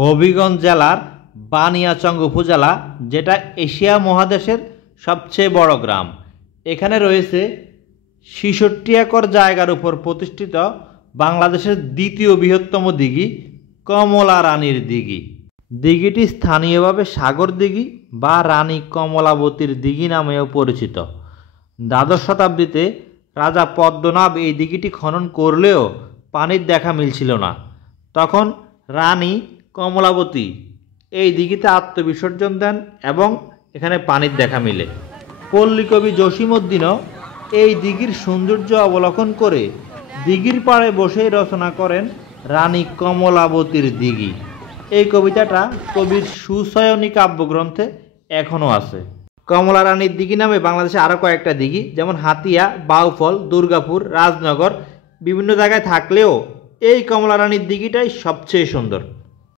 হবিগঞ্জ জেলার বানিয়াচং উপজেলা, যেটা এশিয়া মহাদেশের সবচেয়ে বড় গ্রাম। এখানে রয়েছে ৬৬ একর জায়গার উপর প্রতিষ্ঠিত বাংলাদেশের দ্বিতীয় বৃহত্তম দিঘি কমলা রানীর দিঘি। দিঘিটি স্থানীয়ভাবে সাগর দিঘি বা রানী কমলাবতীর দিঘি নামেও পরিচিত। দ্বাদশ শতাব্দীতে রাজা পদ্মনাভ এই দিঘিটি খনন করলেও পানির দেখা মিলছিল না। তখন রানী কমলাবতী এই দিঘিতে আত্মবিসর্জন দেন এবং এখানে পানির দেখা মিলে। পল্লীকবি জসীমউদ্দীনও এই দিঘির সৌন্দর্য অবলোকন করে দিঘির পাড়ে বসেই রচনা করেন রানী কমলাবতীর দিঘি। এই কবিতাটা কবির সুসয়নী কাব্যগ্রন্থে এখনও আছে। কমলা রানীর দিঘি নামে বাংলাদেশে আরও কয়েকটা দিঘি, যেমন হাতিয়া, বাউফল, দুর্গাপুর, রাজনগর বিভিন্ন জায়গায় থাকলেও এই কমলা রানীর দিঘিটাই সবচেয়ে সুন্দর।